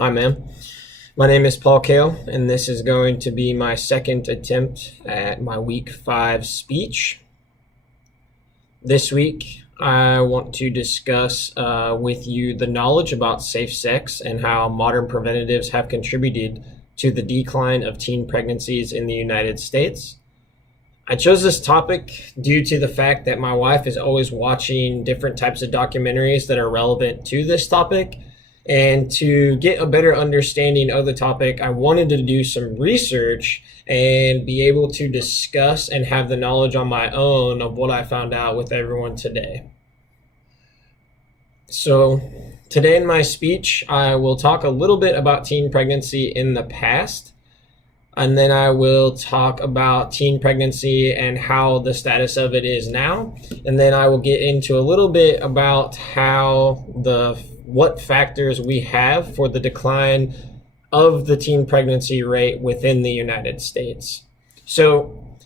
Hi, ma'am. My name is Paul Kale, and this is going to be my second attempt at my week 5 speech. This week, I want to discuss with you the knowledge about safe sex and how modern preventatives have contributed to the decline of teen pregnancies in the United States. I chose this topic due to the fact that my wife is always watching different types of documentaries that are relevant to this topic. And to get a better understanding of the topic, I wanted to do some research and be able to discuss and have the knowledge on my own of what I found out with everyone today. So today in my speech, I will talk a little bit about teen pregnancy in the past, and then I will talk about teen pregnancy and how the status of it is now. And then I will get into a little bit about what factors we have for the decline of the teen pregnancy rate within the United States. So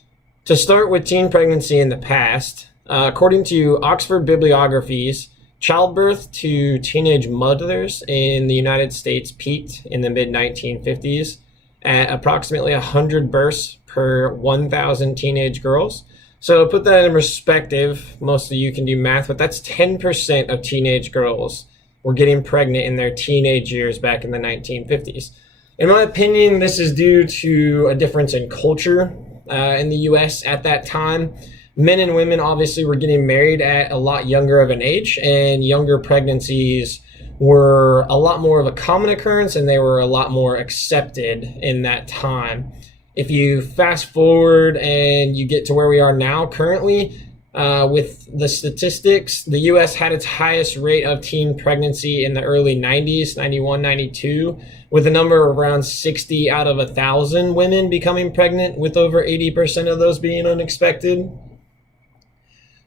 to start with teen pregnancy in the past, according to Oxford Bibliographies, childbirth to teenage mothers in the United States peaked in the mid-1950s at approximately 100 births per 1,000 teenage girls. So put that in perspective, most of you can do math, but that's 10% of teenage girls were getting pregnant in their teenage years back in the 1950s. In my opinion, this is due to a difference in culture in the US at that time. Men and women obviously were getting married at a lot younger of an age, and younger pregnancies were a lot more of a common occurrence, and they were a lot more accepted in that time. If you fast forward and you get to where we are now currently, with the statistics, the U.S. had its highest rate of teen pregnancy in the early 90s, 91, 92, with a number of around 60 out of 1,000 women becoming pregnant, with over 80% of those being unexpected.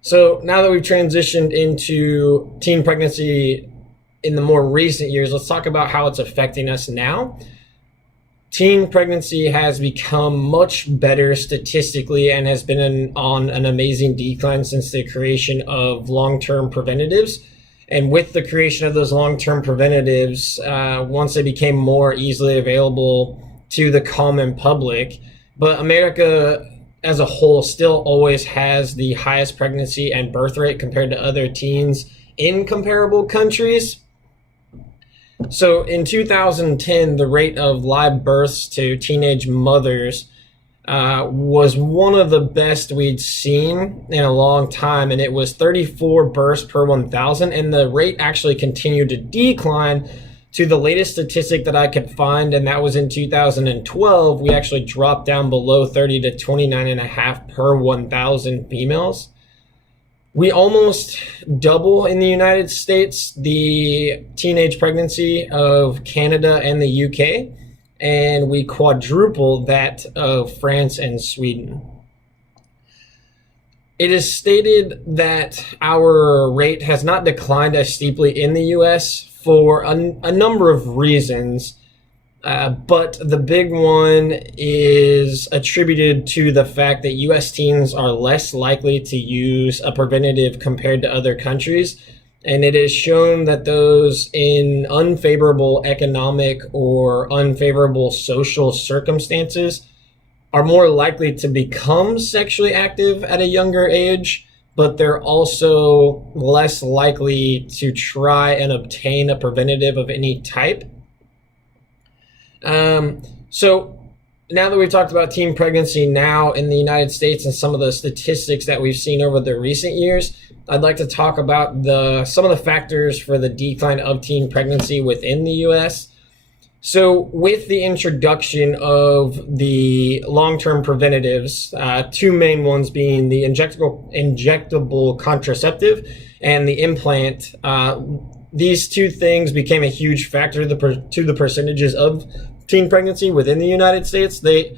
So now that we've transitioned into teen pregnancy in the more recent years, let's talk about how it's affecting us now. Teen pregnancy has become much better statistically and has been on an amazing decline since the creation of long-term preventatives. And with the creation of those long-term preventatives, once they became more easily available to the common public, but America as a whole still always has the highest pregnancy and birth rate compared to other teens in comparable countries. So in 2010, the rate of live births to teenage mothers was one of the best we'd seen in a long time, and it was 34 births per 1,000, and the rate actually continued to decline to the latest statistic that I could find, and that was in 2012. We actually dropped down below 30 to 29.5 per 1,000 females. We almost double in the United States the teenage pregnancy of Canada and the UK, and we quadruple that of France and Sweden. It is stated that our rate has not declined as steeply in the US for a number of reasons. But the big one is attributed to the fact that U.S. teens are less likely to use a preventative compared to other countries. And it is shown that those in unfavorable economic or unfavorable social circumstances are more likely to become sexually active at a younger age, but they're also less likely to try and obtain a preventative of any type. So now that we've talked about teen pregnancy now in the United States and some of the statistics that we've seen over the recent years, I'd like to talk about some of the factors for the decline of teen pregnancy within the U.S. So with the introduction of the long-term preventatives, two main ones being the injectable contraceptive and the implant, these two things became a huge factor to the percentages of teen pregnancy within the United States. They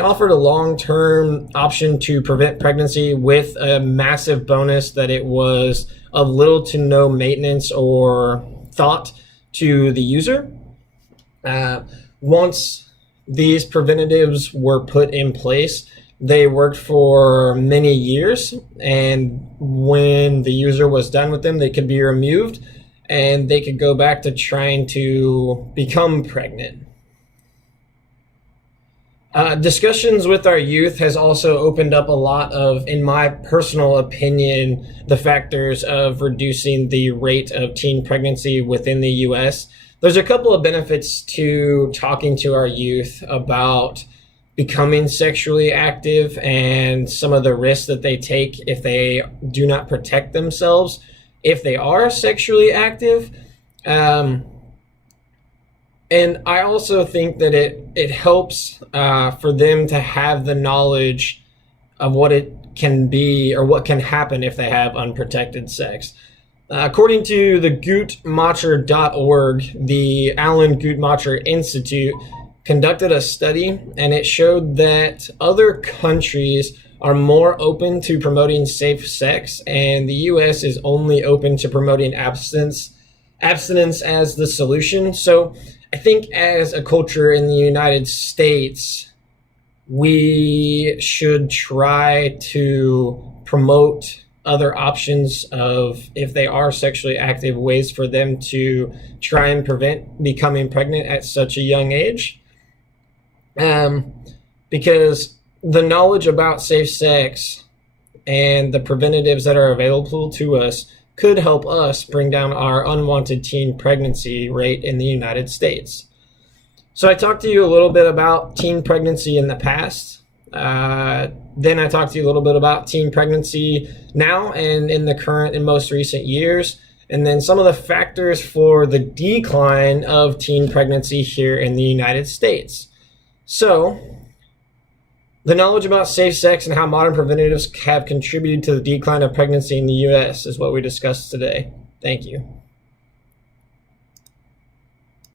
offered a long-term option to prevent pregnancy with a massive bonus that it was of little to no maintenance or thought to the user. Once these preventatives were put in place, they worked for many years, and when the user was done with them, they could be removed. and they could go back to trying to become pregnant. Discussions with our youth has also opened up a lot of, in my personal opinion, the factors of reducing the rate of teen pregnancy within the U.S. There's a couple of benefits to talking to our youth about becoming sexually active and some of the risks that they take if they do not protect themselves if they are sexually active. And I also think that it helps for them to have the knowledge of what it can be or what can happen if they have unprotected sex. According to the Guttmacher.org, the Alan Guttmacher Institute conducted a study, and it showed that other countries are more open to promoting safe sex, and the U.S. is only open to promoting abstinence as the solution. So I think as a culture in the United States, we should try to promote other options of, if they are sexually active, ways for them to try and prevent becoming pregnant at such a young age. Because the knowledge about safe sex and the preventatives that are available to us could help us bring down our unwanted teen pregnancy rate in the United States. So I talked to you a little bit about teen pregnancy in the past. Then I talked to you a little bit about teen pregnancy now and in the current and most recent years. And then some of the factors for the decline of teen pregnancy here in the United States. So, the knowledge about safe sex and how modern preventatives have contributed to the decline of pregnancy in the U.S. is what we discussed today. Thank you.